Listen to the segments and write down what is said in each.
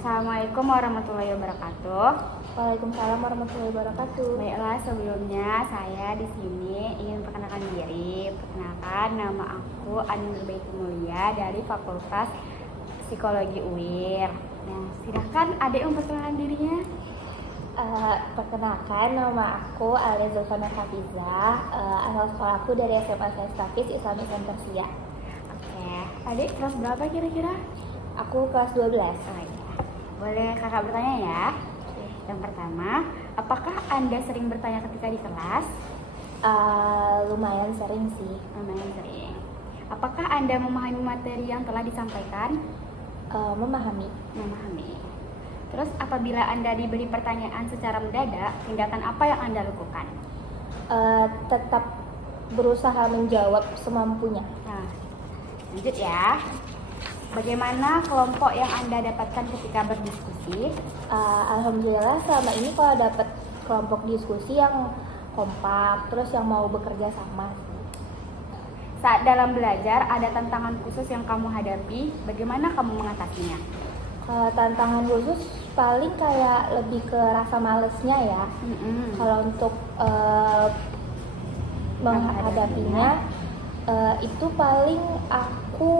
Assalamualaikum warahmatullahi wabarakatuh. Waalaikumsalam warahmatullahi wabarakatuh. Baiklah, sebelumnya saya di sini ingin perkenalkan diri. Perkenalkan, nama aku Ani Nurbaiti Mulia dari Fakultas Psikologi UIR. Nah, silahkan adik memperkenalkan dirinya. Perkenalkan, nama aku Alia Zulfana Hafizah. Asal sekolahku dari SMA Sains Tafis Islamic Center Siak. Oke, adik kelas berapa kira-kira? Aku kelas 12. Oh, iya. Boleh kakak bertanya ya? Yang pertama, apakah Anda sering bertanya ketika di kelas? Lumayan sering sih. Lumayan sering. Apakah Anda memahami materi yang telah disampaikan? Memahami. Memahami. Terus apabila Anda diberi pertanyaan secara mendadak, tindakan apa yang Anda lakukan? Tetap berusaha menjawab semampunya. Nah, lanjut ya. Bagaimana kelompok yang Anda dapatkan ketika berdiskusi? Alhamdulillah selama ini kalau dapat kelompok diskusi yang kompak, terus yang mau bekerja sama. Saat dalam belajar ada tantangan khusus yang kamu hadapi, bagaimana kamu mengatasinya? Tantangan khusus paling kayak lebih ke rasa malesnya ya. Kalau untuk menghadapinya itu paling aku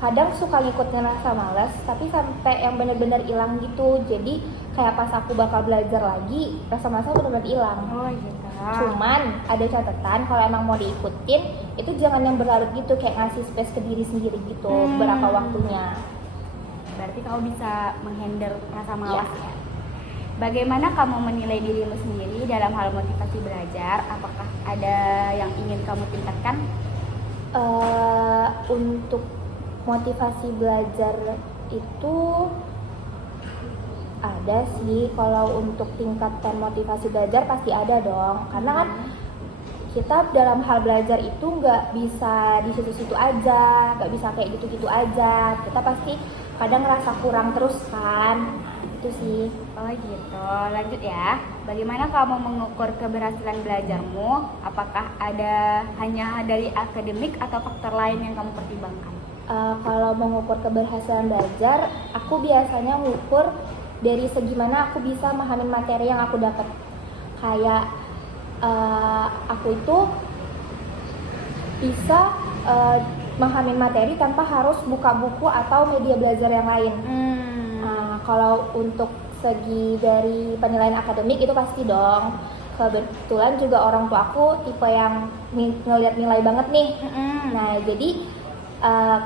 kadang suka ngikutin rasa malas, tapi sampai yang benar-benar hilang gitu. Jadi kayak pas aku bakal belajar lagi, rasa malasnya benar-benar hilang. Oh gitu. Cuman ada catatan, kalau emang mau diikutin itu jangan yang berlarut gitu, kayak ngasih space ke diri sendiri gitu berapa waktunya. Berarti kamu bisa menghandle rasa malas ya. Bagaimana kamu menilai dirimu sendiri dalam hal motivasi belajar? Apakah ada yang ingin kamu tingkatkan? Untuk motivasi belajar itu ada sih. Kalau untuk tingkatkan motivasi belajar pasti ada dong, karena kan kita dalam hal belajar itu nggak bisa di situ-situ aja, nggak bisa kayak gitu-gitu aja. Kita pasti kadang ngerasa kurang terus kan, itu sih. Oh gitu, lanjut ya. Bagaimana kamu mengukur keberhasilan belajarmu? Apakah ada hanya dari akademik atau faktor lain yang kamu pertimbangkan? Kalau mengukur keberhasilan belajar, aku biasanya ngukur dari segi mana aku bisa memahami materi yang aku dapat. Kayak aku itu bisa memahami materi tanpa harus buka buku atau media belajar yang lain. Kalau untuk segi dari penilaian akademik itu pasti dong. Kebetulan juga orang tua aku tipe yang ngeliat nilai banget nih. Nah jadi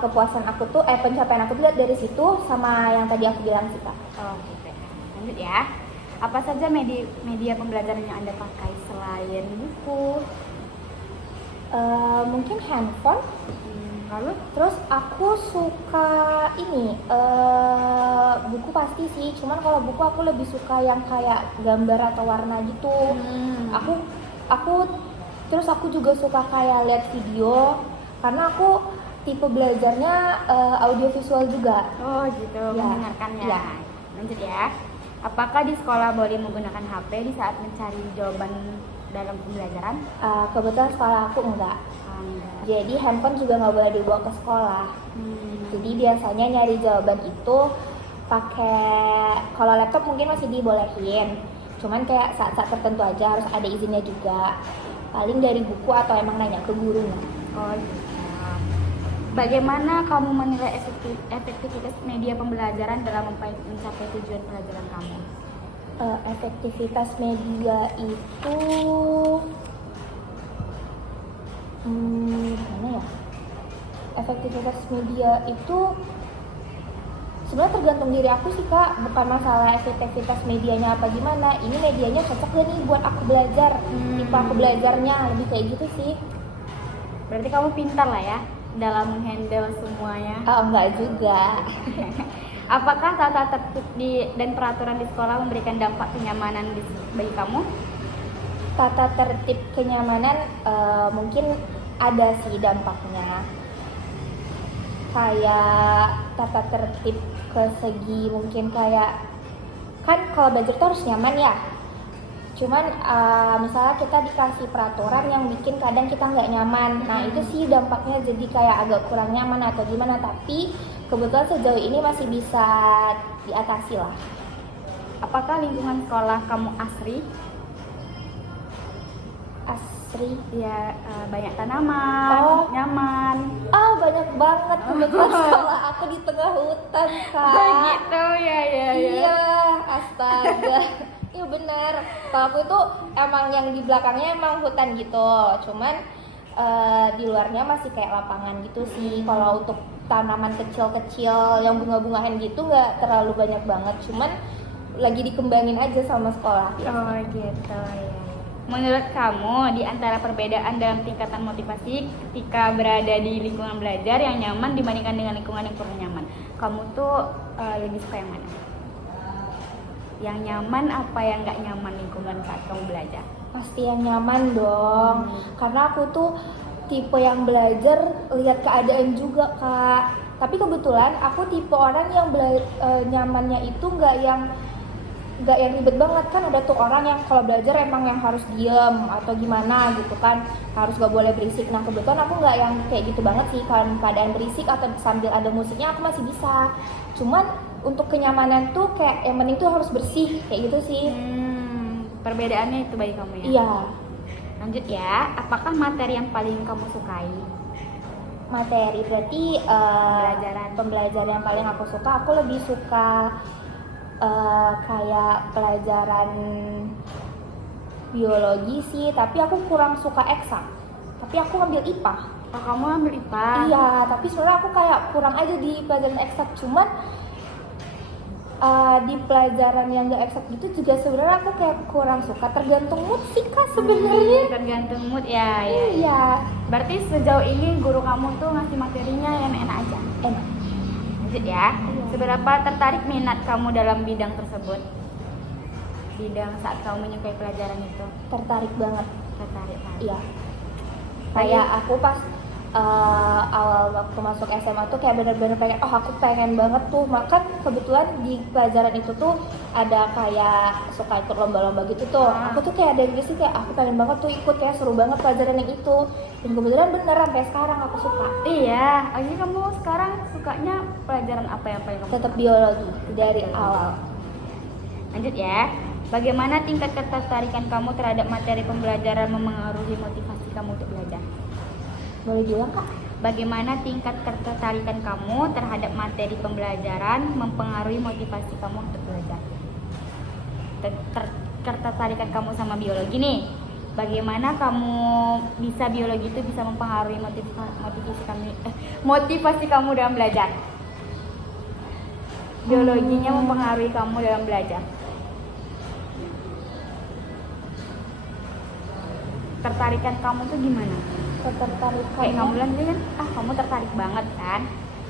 kepuasan aku tuh, pencapaian aku tuh lihat dari situ, sama yang tadi aku bilang sih Kak. Oh gitu. Lanjut ya. Apa saja media pembelajaran yang Anda pakai selain buku? Mungkin handphone. Lalu? Terus aku suka ini, buku pasti sih. Cuman kalau buku aku lebih suka yang kayak gambar atau warna gitu. Terus aku juga suka kayak lihat video, karena aku tipe belajarnya audiovisual juga. Oh gitu, Ya. mendengarkannya. Ya. Lanjut ya. Apakah di sekolah boleh menggunakan HP di saat mencari jawaban dalam pembelajaran? Kebetulan sekolah aku enggak. Enggak. Jadi handphone juga nggak boleh dibawa ke sekolah. Jadi biasanya nyari jawaban itu pakai, kalau laptop mungkin masih dibolehin. Cuman kayak saat-saat tertentu aja harus ada izinnya juga. Paling dari buku atau emang nanya ke gurunya. Oh gitu. Bagaimana kamu menilai efektivitas media pembelajaran dalam mencapai tujuan pelajaran kamu? Efektivitas media itu gimana ya? Efektivitas media itu sebenarnya tergantung diri aku sih Kak, bukan masalah efektivitas medianya apa gimana. Ini medianya cocok gak nih buat aku belajar, tipe aku belajarnya, lebih kayak gitu sih. Berarti kamu pintar lah ya dalam menghandle semuanya. Enggak juga. Apakah tata tertib dan peraturan di sekolah memberikan dampak kenyamanan bagi kamu? Tata tertib kenyamanan mungkin ada sih dampaknya. Kayak tata tertib ke segi mungkin kayak, kan kalau belajar tuh harus nyaman ya. Cuman misalnya kita dikasih peraturan yang bikin kadang kita nggak nyaman. Nah itu sih dampaknya, jadi kayak agak kurang nyaman atau gimana. Tapi kebetulan sejauh ini masih bisa diatasi lah. Apakah lingkungan sekolah kamu asri? Asri. Ya, banyak tanaman, Oh. nyaman. Banyak banget, kebetulan sekolah aku di tengah hutan, Kak. Gitu ya. Iya, astaga. Iya benar. Kalau aku itu emang yang di belakangnya emang hutan gitu. Cuman di luarnya masih kayak lapangan gitu sih. Kalau untuk tanaman kecil-kecil yang bunga-bungahan gitu nggak terlalu banyak banget. Cuman lagi dikembangin aja sama sekolah. Oh gitu ya. Menurut kamu, di antara perbedaan dalam tingkatan motivasi ketika berada di lingkungan belajar yang nyaman dibandingkan dengan lingkungan yang kurang nyaman, kamu tuh lebih suka yang mana? Yang nyaman apa yang nggak nyaman lingkungan saat kamu belajar? Pasti yang nyaman dong. Karena aku tuh tipe yang belajar lihat keadaan juga, Kak. Tapi kebetulan aku tipe orang yang nyamannya itu nggak yang ribet banget. Kan ada tuh orang yang kalau belajar emang yang harus diem atau gimana gitu kan, harus gak boleh berisik. Nah kebetulan aku nggak yang kayak gitu banget sih. Kalau keadaan berisik atau sambil ada musiknya aku masih bisa. Cuman untuk kenyamanan tuh kayak yang penting tuh harus bersih kayak gitu sih. Perbedaannya itu bagi kamu ya? Iya. Lanjut ya, apakah materi yang paling kamu sukai? Materi berarti pembelajaran yang paling aku suka. Aku lebih suka kayak pelajaran biologi sih, tapi aku kurang suka eksak. Tapi aku ngambil IPA. Oh, kamu ambil IPA? Iya, tapi sebenarnya aku kayak kurang aja di pelajaran eksak. Cuman di pelajaran yang gak eksak gitu juga sebenarnya aku kayak kurang suka. Tergantung mood sih Kak sebenarnya. Tergantung mood ya. Iya. Berarti sejauh ini guru kamu tuh ngasih materinya yang enak aja? Enak. Lanjut ya. Iya. Seberapa tertarik minat kamu dalam bidang tersebut? Bidang saat kamu menyukai pelajaran itu? Tertarik banget. Tertarik banget. Iya. Kayak aku pas awal waktu masuk SMA tuh kayak bener-bener pengen, aku pengen banget tuh. Makan kebetulan di pelajaran itu tuh ada kayak suka ikut lomba-lomba gitu tuh. Aku tuh kayak dari sih kayak aku pengen banget tuh ikut, kayak seru banget pelajaran yang itu. Dan kebetulan bener sampai sekarang aku suka. Iya, jadi kamu sekarang sukanya pelajaran apa yang paling kamu Tetap biologi dari awal. Lanjut ya. Bagaimana tingkat ketertarikan kamu terhadap materi pembelajaran memengaruhi motivasi kamu untuk belajar? Boleh bilang Kak? Bagaimana tingkat ketertarikan kamu terhadap materi pembelajaran mempengaruhi motivasi kamu untuk belajar? Ketertarikan kamu sama biologi nih. Bagaimana kamu bisa biologi itu bisa mempengaruhi motivasi kamu dalam belajar? Biologinya mempengaruhi kamu dalam belajar. Tertarikan kamu tuh gimana? Ketertarikan Kayak kamu bilang tadi kan, kamu tertarik banget kan?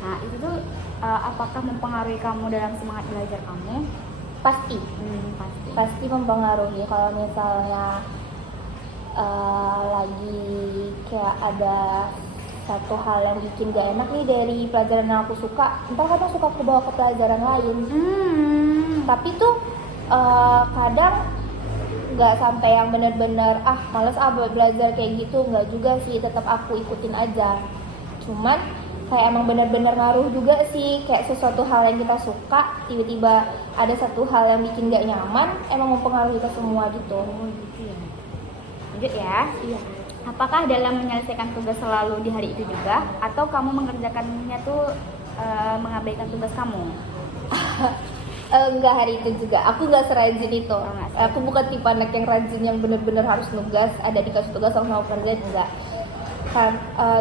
Nah itu tuh apakah mempengaruhi kamu dalam semangat belajar kamu? pasti. Pasti. Pasti mempengaruhi. Kalau misalnya lagi kayak ada satu hal yang bikin gak enak nih dari pelajaran yang aku suka, entah kadang suka kebawa ke pelajaran lain. Tapi tuh kadang nggak sampai yang bener-bener males belajar kayak gitu, nggak juga sih, tetap aku ikutin aja. Cuman kayak emang bener-bener ngaruh juga sih, kayak sesuatu hal yang kita suka tiba-tiba ada satu hal yang bikin nggak nyaman, emang mempengaruhi kita semua gitu. Gitu ya. Lanjut ya. Iya. Apakah dalam menyelesaikan tugas selalu di hari itu juga, atau kamu mengerjakannya tuh mengabaikan tugas kamu? Enggak, hari itu juga. Aku nggak serajin itu. Nggak. Aku bukan tipe anak yang rajin yang bener-bener harus nugas, ada dikasih tugas langsung mau kerjain, enggak. Kan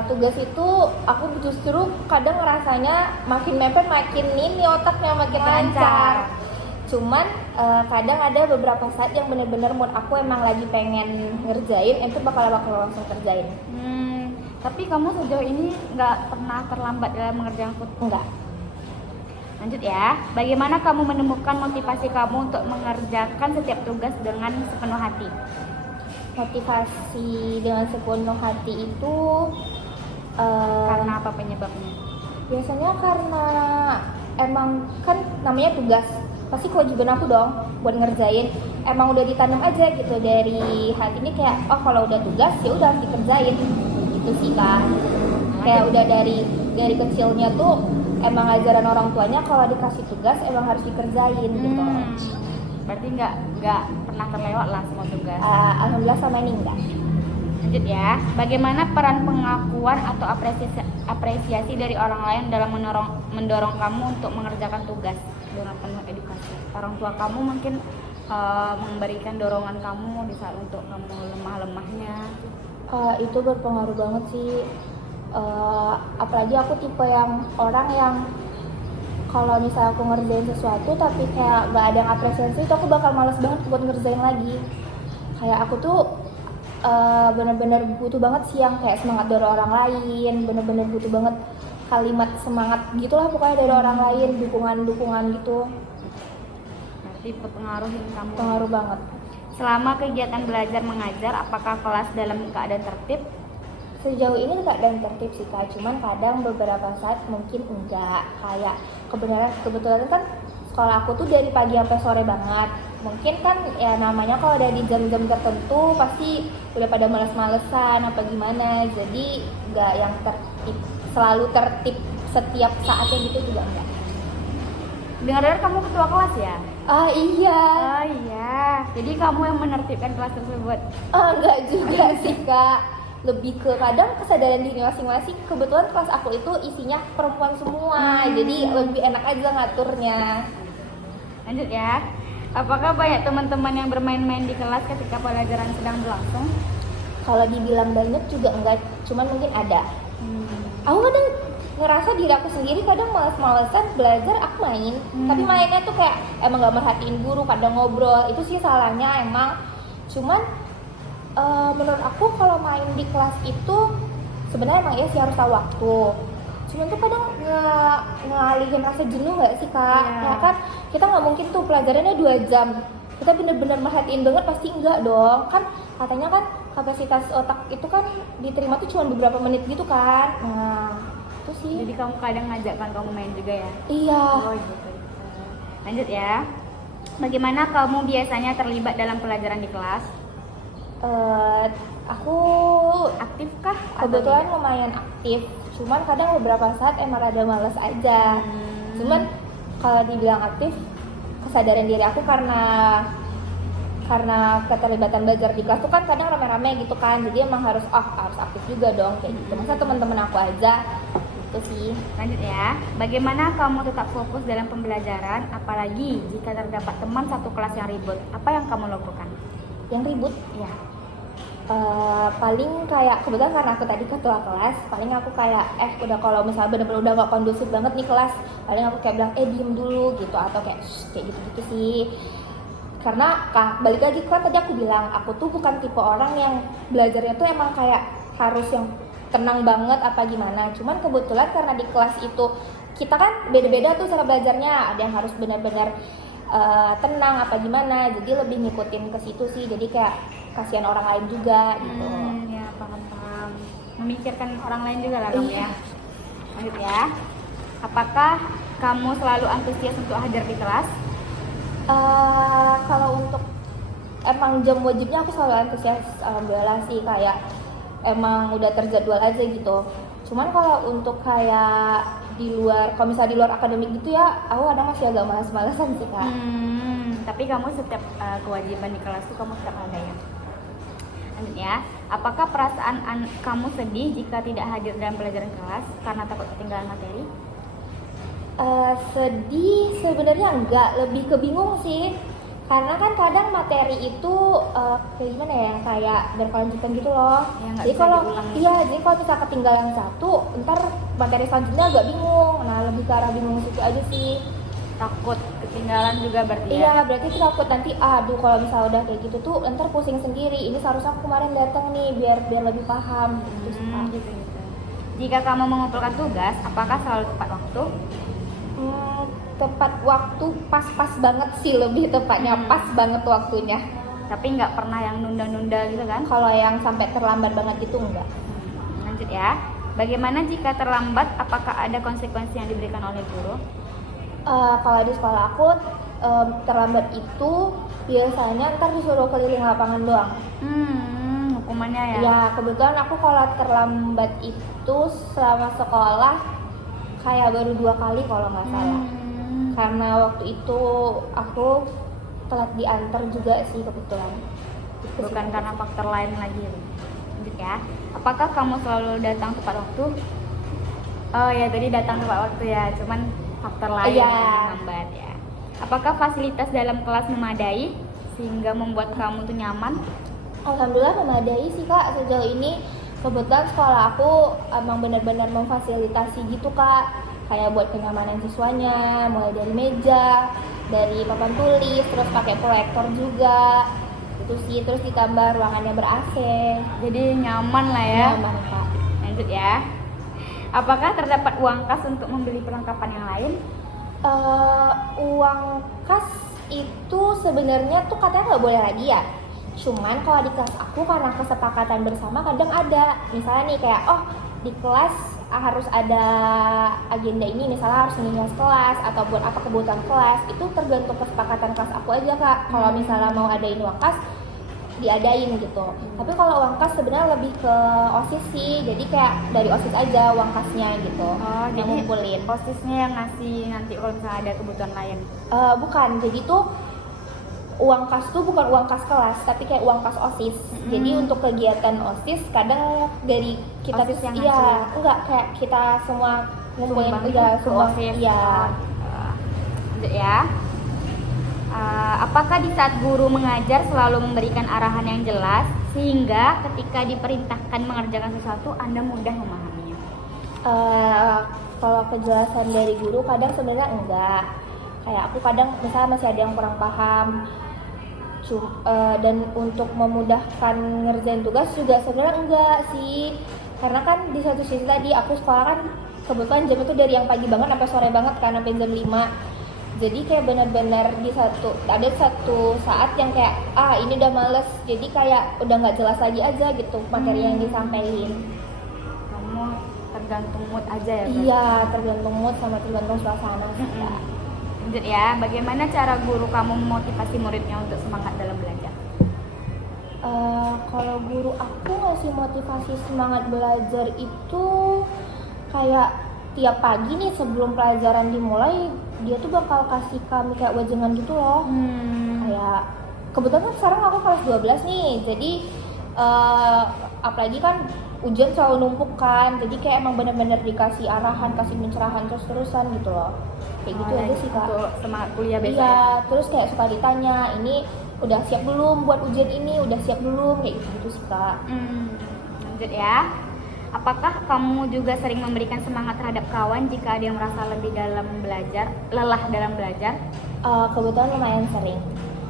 tugas itu aku justru kadang rasanya makin mepet makin ini otaknya makin lancar. Cuman kadang ada beberapa saat yang bener-bener mood aku emang lagi pengen ngerjain, itu bakal langsung kerjain. Tapi kamu sejauh ini nggak pernah terlambat dalam mengerjakan tugas? Enggak. Lanjut ya, bagaimana kamu menemukan motivasi kamu untuk mengerjakan setiap tugas dengan sepenuh hati? Motivasi dengan sepenuh hati itu karena apa penyebabnya? Biasanya karena emang kan namanya tugas, pasti kewajiban aku dong buat ngerjain. Emang udah ditanam aja gitu dari hati ini kayak kalau udah tugas ya udah harus dikerjain gitu sih kan. Kayak udah dari kecilnya tuh emang ajaran orang tuanya kalau dikasih tugas emang harus dikerjain gitu. Berarti nggak pernah terlewat lah semua tugas. Alhamdulillah sama ini enggak. Lanjut ya, bagaimana peran pengakuan atau apresiasi dari orang lain dalam mendorong kamu untuk mengerjakan tugas dengan penuh edukasi? Orang tua kamu mungkin memberikan dorongan kamu di saat untuk kamu lemah-lemahnya. Itu berpengaruh banget sih. Apalagi aku tipe yang orang yang kalau misalnya aku ngerjain sesuatu tapi kayak gak ada yang apresiasi, itu aku bakal males banget buat ngerjain lagi. Kayak aku tuh bener-bener butuh banget sih yang kayak semangat dari orang lain, bener-bener butuh banget kalimat semangat gitulah pokoknya dari orang lain, dukungan gitu. Berarti pengaruhin kamu. Pengaruh banget. Selama kegiatan belajar mengajar, apakah kelas dalam keadaan tertib? Sejauh ini keadaan tertib sih Kak, cuman kadang beberapa saat mungkin enggak. Kayak kebetulan kan sekolah aku tuh dari pagi sampai sore banget. Mungkin kan ya namanya kalau udah di jam-jam tertentu pasti udah pada males-malesan apa gimana. Jadi enggak yang tertib, selalu tertib setiap saatnya gitu juga enggak. Dengar-dengar kamu ketua kelas ya? Iya. Oh iya. Jadi kamu yang menertibkan kelas tersebut? Enggak juga sih Kak. Lebih ke kadang kesadaran diri masing-masing. Kebetulan kelas aku itu isinya perempuan semua, jadi lebih enak aja ngaturnya. Lanjut ya. Apakah banyak teman-teman yang bermain-main di kelas ketika pelajaran sedang berlangsung? Kalau dibilang banyak juga enggak, cuman mungkin ada. Aku kadang ngerasa diri aku sendiri kadang malas-malesan belajar, aku main. Tapi mainnya tuh kayak emang gak merhatiin guru, kadang ngobrol. Itu sih salahnya emang. Cuman menurut aku kalau main di kelas itu sebenarnya emang ya sih harus tahu waktu. Cuman tuh kadang ngalihin rasa jenuh gak sih Kak? Ya kan kita nggak mungkin tuh pelajarannya 2 jam kita bener-bener merhatiin banget, pasti enggak dong. Kan katanya kan kapasitas otak itu kan diterima tuh cuma beberapa menit gitu kan. Nah itu sih. Jadi kamu kadang ngajakkan kamu main juga ya? Iya. Oh gitu. Lanjut ya. Bagaimana kamu biasanya terlibat dalam pelajaran di kelas? Aku Aktif kah? kebetulan lumayan aktif, cuman kadang beberapa saat emang rada males aja. Cuman kalau dibilang aktif, kesadaran diri aku karena keterlibatan belajar di kelas tuh kan kadang rame-rame gitu kan, jadi emang harus aktif juga dong kayak gitu. Masa teman-teman aku aja itu sih. Lanjut ya. Bagaimana kamu tetap fokus dalam pembelajaran, apalagi jika terdapat teman satu kelas yang ribut? Apa yang kamu lakukan? Yang ribut? Ya. Paling kayak kebetulan karena aku tadi ketua kelas, paling aku kayak udah kalau misalnya bener-bener udah gak kondusif banget nih kelas, paling aku kayak bilang diem dulu gitu, atau kayak kayak gitu-gitu sih. Karena balik lagi kan tadi aku bilang aku tuh bukan tipe orang yang belajarnya tuh emang kayak harus yang tenang banget apa gimana. Cuman kebetulan karena di kelas itu kita kan beda-beda tuh cara belajarnya, ada yang harus benar-benar tenang apa gimana, jadi lebih ngikutin ke situ sih. Jadi kayak kasihan orang lain juga gitu. Ya paham. Memikirkan orang lain juga lah kamu ya. Lanjut ya. Apakah kamu selalu antusias untuk hadir di kelas? Kalau untuk emang jam wajibnya aku selalu antusias, alhamdulillah sih, kayak emang udah terjadwal aja gitu. Cuman kalau untuk kayak di luar, kalau misalnya di luar akademik gitu ya, aku kadang masih agak malas-malasan sih Kak. Tapi kamu setiap kewajiban di kelas tuh kamu tetap ada ya? Lanjut ya. Apakah perasaan kamu sedih jika tidak hadir dalam pelajaran kelas karena takut ketinggalan materi? Sedih sebenarnya enggak, lebih ke bingung sih. Karena kan kadang materi itu kayak gimana ya, kayak berkelanjutan gitu loh. Ya, jadi kalau jadi kalau bisa ketinggalan satu, ntar materi selanjutnya agak bingung. Nah, lebih ke arah bingung situ aja sih. Takut ketinggalan juga berarti ya? Iya, berarti takut nanti kalau misalnya udah kayak gitu tuh ntar pusing sendiri. Ini seharusnya aku kemarin datang nih biar lebih paham gitu. Gitu. Jika kamu mengumpulkan tugas, apakah selalu tepat waktu? Tepat waktu, pas-pas banget sih, lebih tepatnya pas banget waktunya. Tapi nggak pernah yang nunda-nunda gitu kan? Kalau yang sampai terlambat banget itu enggak. Lanjut ya. Bagaimana jika terlambat? Apakah ada konsekuensi yang diberikan oleh guru? Kalau di sekolah aku terlambat itu biasanya ntar disuruh keliling lapangan doang. Hukumannya ya? Ya kebetulan aku kalau terlambat itu selama sekolah kayak baru 2 kali kalau nggak salah. Karena waktu itu aku telat diantar juga sih kebetulan. Bukan karena faktor lain lagi. Lanjut ya. Apakah kamu selalu datang tepat waktu? Oh ya, tadi datang tepat waktu ya, cuman faktor lain Iya. yang lambat ya. Apakah fasilitas dalam kelas memadai sehingga membuat kamu tuh nyaman? Alhamdulillah memadai sih Kak sejauh ini. Kebetulan sekolah aku emang benar-benar memfasilitasi gitu Kak. Kayak buat kenyamanan siswanya, mulai dari meja, dari papan tulis, terus pakai proyektor juga. Itu sih, terus ditambah ruangannya ber-AC. Jadi nyaman lah ya. Nyaman Kak. Lanjut ya. Apakah terdapat uang kas untuk membeli perlengkapan yang lain? Uang kas itu sebenarnya tuh katanya nggak boleh lagi ya. Cuman kalau di kelas aku karena kesepakatan bersama kadang ada. Misalnya nih kayak di kelas harus ada agenda ini, misalnya harus ngingas kelas atau buat apa kebutuhan kelas, itu tergantung kesepakatan kelas aku aja Kak. Kalau misalnya mau adain uang kas diadain gitu. Tapi kalau uang kas sebenarnya lebih ke OSIS sih. Jadi kayak dari OSIS aja uang kasnya gitu. Oh, yang jadi ngumpulin. OSISnya yang ngasih nanti kalau misalnya ada kebutuhan lain. Bukan. Jadi tuh uang kas tuh bukan uang kas kelas, tapi kayak uang kas OSIS. Jadi untuk kegiatan OSIS kadang dari kita OSIS yang iya, ngasih. enggak kayak kita semua ngumpulin Sumbang ya ke semua OSIS. iya. Lanjut ya. Apakah di saat guru mengajar selalu memberikan arahan yang jelas sehingga ketika diperintahkan mengerjakan sesuatu Anda mudah memahaminya? Kalau kejelasan dari guru kadang sebenarnya enggak. Kayak aku kadang misalnya masih ada yang kurang paham. Dan untuk memudahkan ngerjain tugas juga sebenarnya enggak sih. Karena kan di satu sisi tadi aku sekolah kan kebetulan jam itu dari yang pagi banget sampai sore banget kan, sampai jam 5. Jadi kayak benar-benar ada satu saat yang kayak ini udah males, jadi kayak udah nggak jelas lagi aja gitu materi yang disampaikan. Kamu tergantung mood aja ya? Iya, tergantung mood sama tergantung suasana sih Kak. Lanjut ya, bagaimana cara guru kamu memotivasi muridnya untuk semangat dalam belajar? Kalau guru aku ngasih motivasi semangat belajar itu kayak tiap pagi nih sebelum pelajaran dimulai dia tuh bakal kasih kami kayak wejangan gitu loh. Kayak kebetulan kan sekarang aku kelas 12 nih, jadi apalagi kan ujian selalu numpuk kan, jadi kayak emang benar-benar dikasih arahan, kasih pencerahan terus-terusan gitu loh. Kayak gitu aja sih Kak. Untuk semangat kuliah Iya, biasanya. terus kayak suka ditanya, ini udah siap belum buat ujian ini, udah siap belum, kayak gitu sih Kak. Lanjut ya. Apakah kamu juga sering memberikan semangat terhadap kawan jika ada yang merasa lelah dalam belajar? Kebetulan lumayan sering.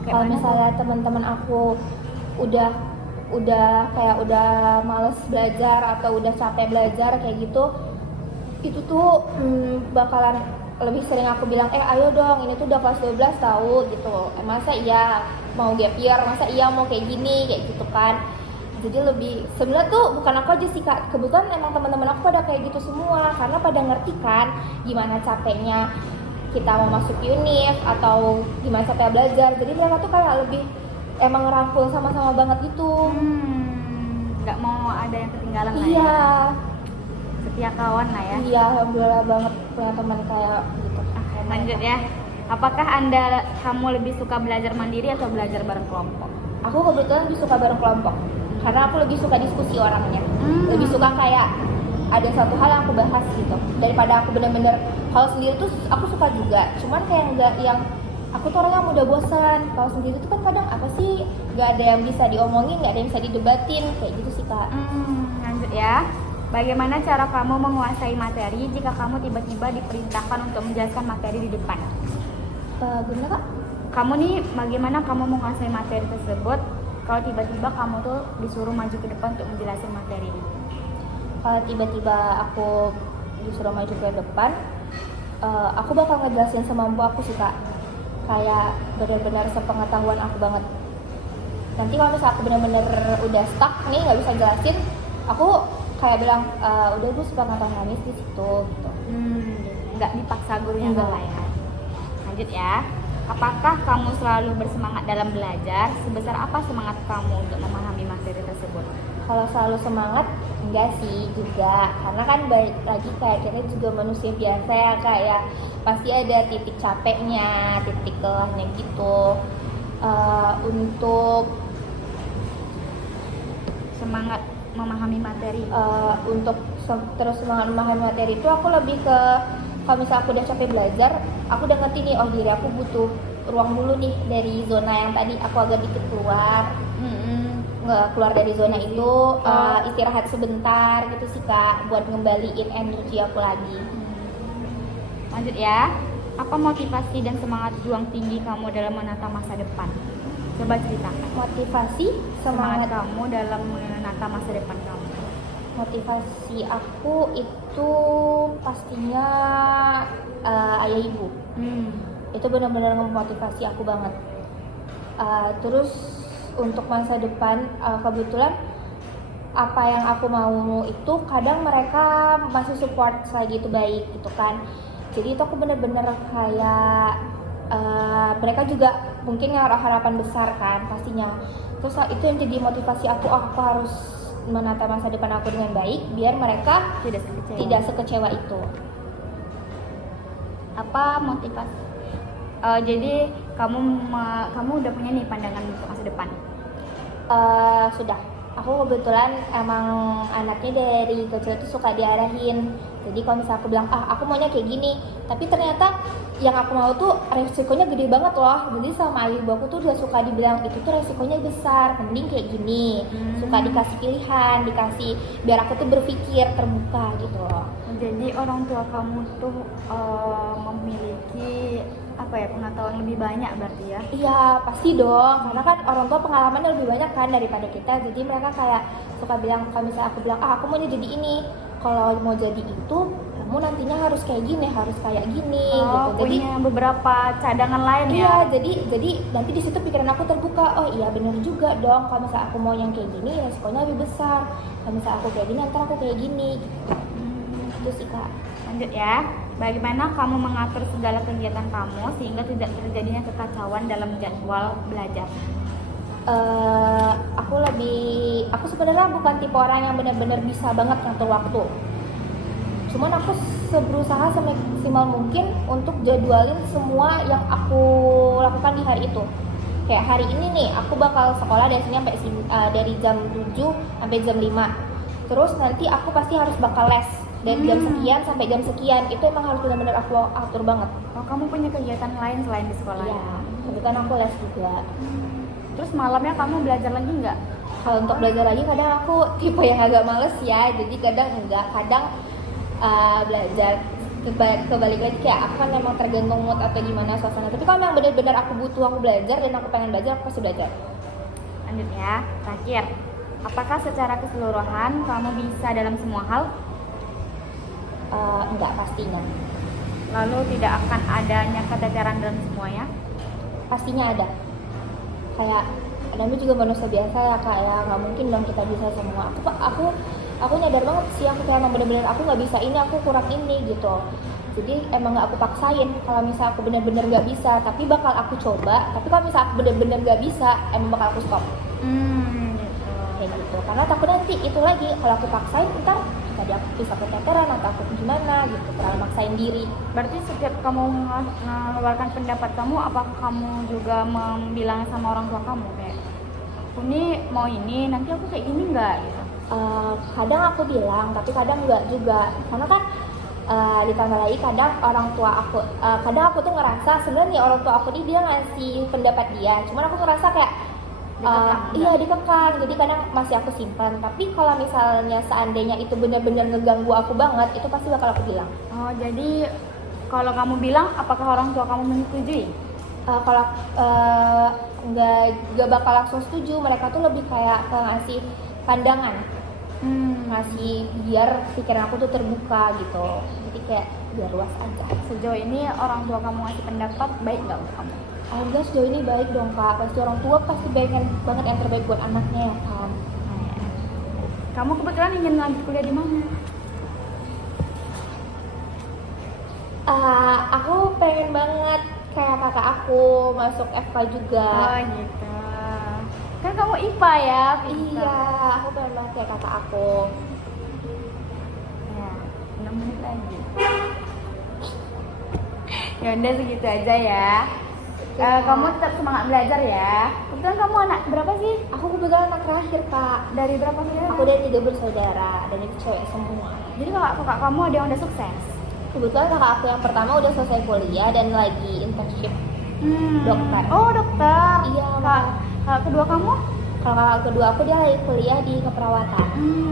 Kayak Kalau mana misalnya teman-teman aku udah kayak udah males belajar atau udah capek belajar kayak gitu, itu tuh bakalan lebih sering aku bilang, ayo dong, ini tuh udah kelas 12 tahu gitu. Masa iya mau gap year, masa iya mau kayak gini, kayak gitu kan. Jadi lebih, sebenarnya tuh bukan aku aja sih Kak, kebetulan emang teman-teman aku pada kayak gitu semua, karena pada ngerti kan gimana capeknya kita mau masuk univ atau gimana capek belajar. Jadi mereka tuh kayak lebih emang ngerangkul sama-sama banget gitu. Nggak mau ada yang ketinggalan lah ya. Iya. Setia kawan lah ya. Iya, alhamdulillah banget punya teman kayak gitu. Lanjut ya. Apakah kamu lebih suka belajar mandiri atau belajar bareng kelompok? Aku kebetulan lebih suka bareng kelompok, karena aku lebih suka diskusi orangnya. Lebih suka kayak ada satu hal yang aku bahas gitu, daripada aku bener-bener kalau sendiri tuh aku suka juga, cuman kayak nggak yang aku tuh orangnya mudah bosan. Kalau sendiri tuh kan kadang apa sih, nggak ada yang bisa diomongin, nggak ada yang bisa didebatin, kayak gitu sih Kak. Lanjut ya. Bagaimana cara kamu menguasai materi jika kamu tiba-tiba diperintahkan untuk menjelaskan materi di depan? Gimana Kak? Kamu nih, bagaimana kamu menguasai materi tersebut kalau tiba-tiba kamu tuh disuruh maju ke depan untuk menjelaskan materi ini? Kalau tiba-tiba aku disuruh maju ke depan, aku bakal ngejelasin semampu aku sih Kak. Kayak benar-benar sepengetahuan aku banget. Nanti kalau misalnya aku benar-benar udah stuck nih nggak bisa jelasin, aku kayak bilang udah gue sepengetahuan habis di situ gitu. Nggak dipaksa gurunya Enggak. lah ya. Lanjut ya. Apakah kamu selalu bersemangat dalam belajar? Sebesar apa semangat kamu untuk memahami materi tersebut? Kalau selalu semangat enggak sih juga, karena kan balik lagi kayak kita juga manusia biasa ya Kak ya, pasti ada titik capeknya, titik kelahnya gitu. Untuk Semangat memahami materi. untuk terus semangat memahami materi itu aku lebih ke, kalau misalnya aku udah capek belajar, aku udah ngerti nih, oh diri aku butuh ruang dulu nih dari zona yang tadi aku agak dikit keluar. Nggak keluar dari zona itu, istirahat sebentar gitu sih Kak, buat ngembaliin energi aku lagi. Lanjut ya. Apa motivasi dan semangat juang tinggi kamu dalam menata masa depan? Coba ceritakan. Motivasi, Semangat semangat kamu dalam menata masa depan kamu. motivasi aku itu pastinya ayah ibu. Itu benar-benar memotivasi aku banget. Terus untuk masa depan, kebetulan apa yang aku mau itu kadang mereka masih support lagi itu baik gitu kan. Jadi itu aku benar-benar kayak mereka juga mungkin naruh harapan besar kan pastinya. Terus itu yang jadi motivasi aku, aku harus menata masa depan aku dengan baik biar mereka tidak sekecewa itu. Apa motivasi? Jadi kamu udah punya nih pandangan untuk masa depan? Sudah. Aku kebetulan emang anaknya dari kecil itu suka diarahin. Jadi kalau misalnya aku bilang, aku maunya kayak gini, tapi ternyata yang aku mau tuh resikonya gede banget loh. Jadi sama ayah ibu aku tuh udah suka dibilang, itu tuh resikonya besar, mending kayak gini. Suka dikasih pilihan, dikasih biar aku tuh berpikir terbuka gitu loh. Jadi orang tua kamu tuh memiliki pengetahuan lebih banyak berarti ya? Iya pasti dong, karena kan orang tua pengalamannya lebih banyak kan daripada kita. Jadi mereka kayak suka bilang, kalau misalnya aku bilang, aku maunya jadi ini, kalau mau jadi itu kamu nantinya harus kayak gini, harus kayak gini gitu. Jadi punya beberapa cadangan lain ya? Iya, jadi nanti di situ pikiran aku terbuka. Oh iya benar juga dong, kalau misalnya aku mau yang kayak gini resikonya lebih besar. Kalau misalnya aku kayak gini, ntar aku kayak gini gitu. Itu sih Kak. Lanjut ya. Bagaimana kamu mengatur segala kegiatan kamu sehingga tidak terjadinya kekacauan dalam jadwal belajar? Aku sebenarnya bukan tipe orang yang benar-benar bisa banget ngatur waktu. Cuman aku berusaha semaksimal mungkin untuk jadwalin semua yang aku lakukan di hari itu. Kayak hari ini nih, aku bakal sekolah dari sini dari jam 7 sampai jam 5. Terus nanti aku pasti harus bakal les dari jam sekian sampai jam sekian. Itu emang harus benar-benar aku atur banget. Oh, kamu punya kegiatan lain selain di sekolah? Iya, kebetulan aku les juga. Terus malamnya kamu belajar lagi nggak? Kalau untuk belajar lagi kadang aku tipe yang agak males ya, jadi kadang enggak, kadang belajar kebalik lagi, kayak aku kan memang tergantung mood atau gimana suasana. Tapi kalau memang benar-benar aku butuh aku belajar dan aku pengen belajar, aku pasti belajar. Lanjut ya, terakhir. Apakah secara keseluruhan kamu bisa dalam semua hal? Enggak pastinya. Lalu tidak akan adanya keteteran dalam semuanya? Pastinya ada. Kayak namanya juga manusia biasa ya Kak ya, nggak mungkin dong kita bisa semua. Aku nyadar banget sih, aku kayak emang bener-bener aku nggak bisa ini, aku kurang ini gitu. Jadi emang nggak aku paksain. Kalau misal aku bener-bener nggak bisa, tapi bakal aku coba. Tapi kalau misal aku bener-bener nggak bisa, emang bakal aku stop. Gitu. Kayak gitu. Karena takut nanti itu lagi, kalau aku paksain ntar tadi aku bisa keteteran atau aku gimana gitu, terlalu maksain diri. Berarti setiap kamu mengeluarkan pendapat kamu, apakah kamu juga bilang sama orang tua kamu kayak, aku nih mau ini, nanti aku kayak gini nggak gitu? Kadang aku bilang, tapi kadang enggak juga. Karena kan ditambah lagi kadang orang tua aku, kadang aku tuh ngerasa sebenarnya orang tua aku nih dia ngasih pendapat dia, cuman aku ngerasa kayak dikekang, jadi kadang masih aku simpan. Tapi kalau misalnya seandainya itu benar-benar ngeganggu aku banget, itu pasti bakal aku bilang. Oh, jadi kalau kamu bilang, apakah orang tua kamu menyetujui? Kalau nggak bakal langsung setuju, mereka tuh lebih kayak ngasih pandangan, ngasih biar pikiran aku tuh terbuka gitu. Jadi kayak biar luas aja. Sejauh ini orang tua kamu ngasih pendapat baik nggak untuk kamu? Alhamdulillah sejauh ini baik dong Kak. Pasti orang tua pasti pengen banget yang terbaik buat anaknya ya kan. Kamu kebetulan ingin lanjut kuliah di mana? Aku pengen banget kayak kakak aku masuk FK juga. Oh gitu. Kan kamu IPA ya? Iya, aku pengen banget kayak kakak aku. Ya, 6 menit lagi. Ya udah segitu aja ya. Kamu tetap semangat belajar ya. Kebetulan kamu anak berapa sih? Aku kebetulan anak terakhir, Kak. Dari berapa saudara? Aku dari 3 bersaudara dan itu cewek semua. Jadi kakak kamu ada yang udah sukses? Kebetulan kakak aku yang pertama udah selesai kuliah dan lagi internship dokter. Oh, dokter. Iya, Kakak kedua kamu? Kalau kakak kedua aku dia lagi kuliah di keperawatan.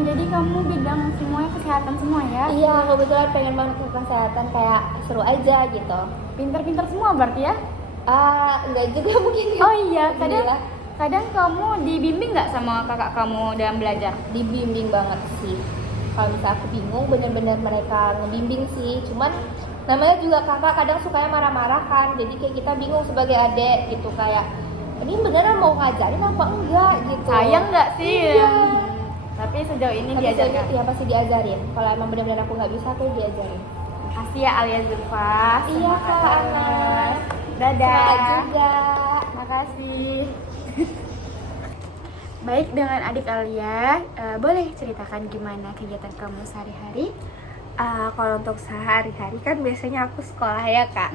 Jadi kamu bidang semuanya kesehatan semua ya? Iya, kebetulan pengen banget ke kesehatan, kayak seru aja gitu. Pinter-pinter semua berarti ya? Enggak juga mungkin. Oh iya, Alhamdulillah. kadang kamu dibimbing nggak sama kakak kamu dalam belajar? Dibimbing banget sih. Kalau misalnya aku bingung, bener-bener mereka ngebimbing sih. Cuman namanya juga kakak kadang sukanya marah-marah kan. Jadi kayak kita bingung sebagai adik gitu, kayak ini beneran mau ngajarin apa enggak gitu. Sayang nggak sih? Iya. Tapi sejauh ini Tapi diajarkan? iya pasti diajarin. Kalau emang bener-bener aku nggak bisa, aku diajarin. Makasih ya Alia Zulfa. Iya, Kak Anas. Dadah. Semangat juga. Makasih. Baik, dengan adik Alia, boleh ceritakan gimana kegiatan kamu sehari-hari? Kalau untuk sehari-hari kan biasanya aku sekolah ya, Kak.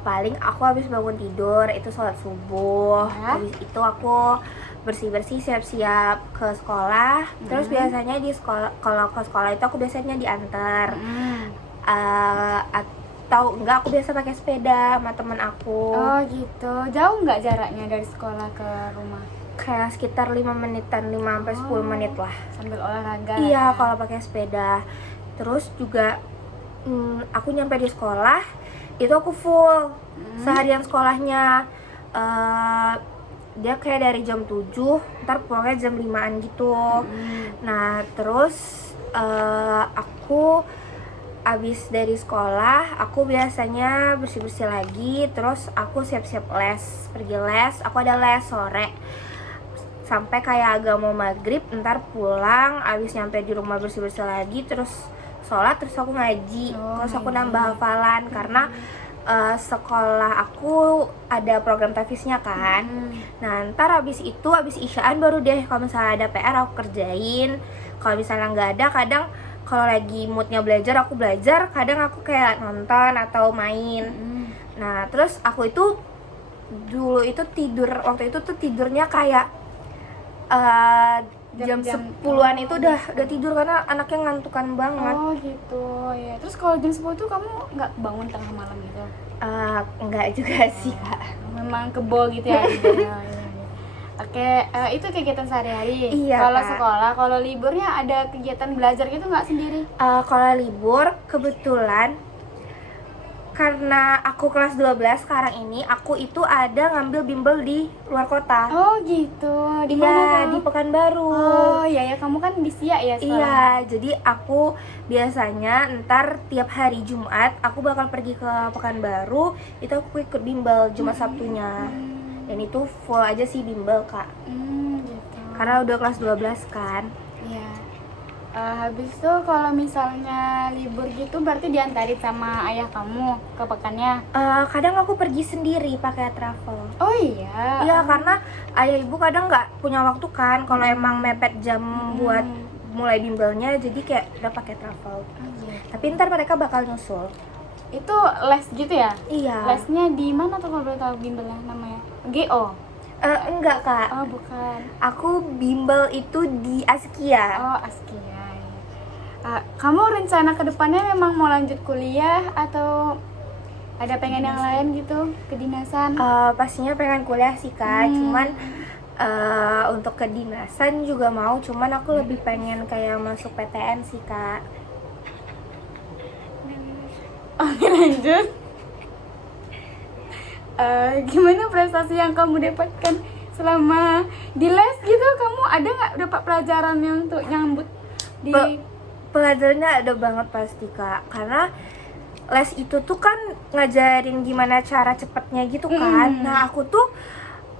Paling aku habis bangun tidur itu sholat subuh, Ya. habis itu aku bersih-bersih siap-siap ke sekolah. Terus biasanya di sekolah, kalau ke sekolah itu aku biasanya diantar. Atau enggak, aku biasa pakai sepeda sama temen aku. Oh gitu, jauh nggak jaraknya dari sekolah ke rumah? Kayak sekitar 5 menitan, 5-10 menit lah. Sambil olahraga. Iya, kalau pakai sepeda. Terus juga aku nyampe di sekolah itu aku full seharian sekolahnya. Dia kayak dari jam 7, ntar pulangnya jam 5-an gitu. Nah, terus aku abis dari sekolah, aku biasanya bersih-bersih lagi. Terus aku siap-siap les, pergi les. Aku ada les sore sampai kayak agak mau maghrib, ntar pulang, abis nyampe di rumah bersih-bersih lagi, terus sholat, terus aku ngaji. Terus aku nambah hafalan karena sekolah aku ada program tafisnya kan. Nah, ntar abis itu, abis isyaan baru deh kalau misalnya ada PR aku kerjain. Kalau misalnya nggak ada, kadang kalau lagi moodnya belajar aku belajar, kadang aku kayak nonton atau main. Nah, terus aku itu dulu itu tidur, waktu itu tuh tidurnya kayak jam 10-an itu udah tidur karena anaknya ngantukan banget. Oh gitu ya. Terus kalau jam 10 tuh kamu nggak bangun tengah malam gitu? Enggak juga sih, Kak. Memang kebo gitu ya tidurnya. Oke, itu kegiatan sehari-hari. Iya, Kalau Kak. sekolah, kalau liburnya ada kegiatan belajar gitu nggak sendiri? Kalau libur kebetulan karena aku kelas 12 sekarang ini, aku itu ada ngambil bimbel di luar kota. Oh gitu. Di Iya, mana di kamu? Pekanbaru. Oh iya ya, kamu kan di Siak ya sekolah. Iya, jadi aku biasanya ntar tiap hari Jumat aku bakal pergi ke Pekanbaru, itu aku ikut bimbel Jumat Sabtunya. Dan itu full aja sih bimbel, Kak. Gitu. Karena udah kelas 12 kan. Iya. Habis itu kalau misalnya libur gitu berarti diantarin sama ayah kamu ke pekannya? Kadang aku pergi sendiri pakai travel. Oh iya. Iya, karena ayah ibu kadang nggak punya waktu kan. Kalau emang mepet jam buat mulai bimbelnya, jadi kayak udah pakai travel. Iya. Tapi ntar mereka bakal nyusul. Itu les gitu ya? Iya. Lesnya di mana tuh kalau boleh tahu bimbelnya namanya? GO? Enggak, Kak. Oh bukan. Aku bimbel itu di Askia. Oh Askia. Ya. Kamu rencana kedepannya memang mau lanjut kuliah atau ada pengen yang lain gitu, kedinasan? Pastinya pengen kuliah sih, Kak. Cuman untuk kedinasan juga mau. Cuman aku lebih pengen kayak masuk PTN sih, Kak. Oke lanjut. Gimana prestasi yang kamu dapatkan selama di les gitu? Kamu ada nggak dapat pelajaran yang untuk nyambut di Pelajarannya ada banget pasti, Kak. Karena les itu tuh kan ngajarin gimana cara cepetnya gitu kan. Nah, aku tuh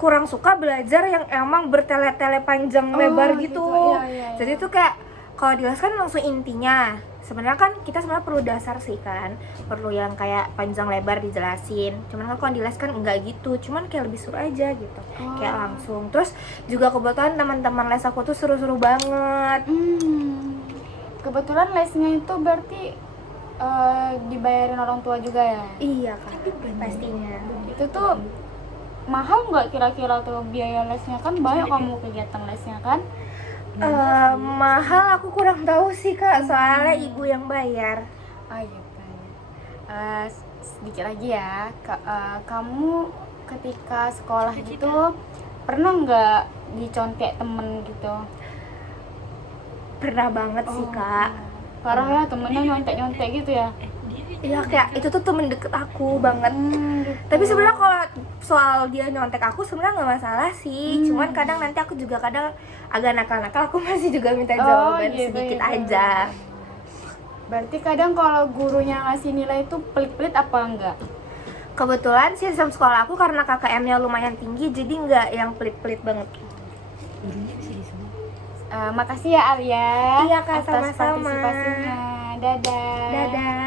kurang suka belajar yang emang bertele-tele panjang lebar gitu. Iya. Jadi tuh kayak kalau di les kan langsung intinya. sebenarnya kan kita sebenarnya perlu dasar sih kan, perlu yang kayak panjang lebar dijelasin. Cuman kan kalau di les kan enggak gitu, cuman kayak lebih seru aja gitu, kayak langsung. Terus juga kebetulan teman-teman les aku tuh seru-seru banget. Kebetulan lesnya itu berarti dibayarin orang tua juga ya? Iya kan, pastinya. Itu tuh mahal nggak kira-kira tuh biaya lesnya, kan banyak kamu kegiatan lesnya kan? Mahal aku kurang tahu sih kak, soalnya ibu yang bayar. Oh gitu. Sedikit lagi ya, kamu ketika sekolah gitu pernah nggak dicontek temen gitu? Pernah banget sih kak. Parah ya, temennya nyontek-nyontek gitu ya? Iya, kayak itu tuh temen deket aku banget. Gitu. Tapi sebenarnya kalau soal dia nyontek aku sebenarnya nggak masalah sih. Cuman kadang nanti aku juga kadang agak nakal-nakal, aku masih juga minta jawaban gitu, sedikit gitu. aja. Berarti kadang kalau gurunya ngasih nilai itu pelit-pelit apa enggak? Kebetulan sistem sekolah aku karena KKM-nya lumayan tinggi, jadi nggak yang pelit-pelit banget. Makasih ya Alia. Iya, Kak, atas sama-sama. partisipasinya. Dadah. Dadah.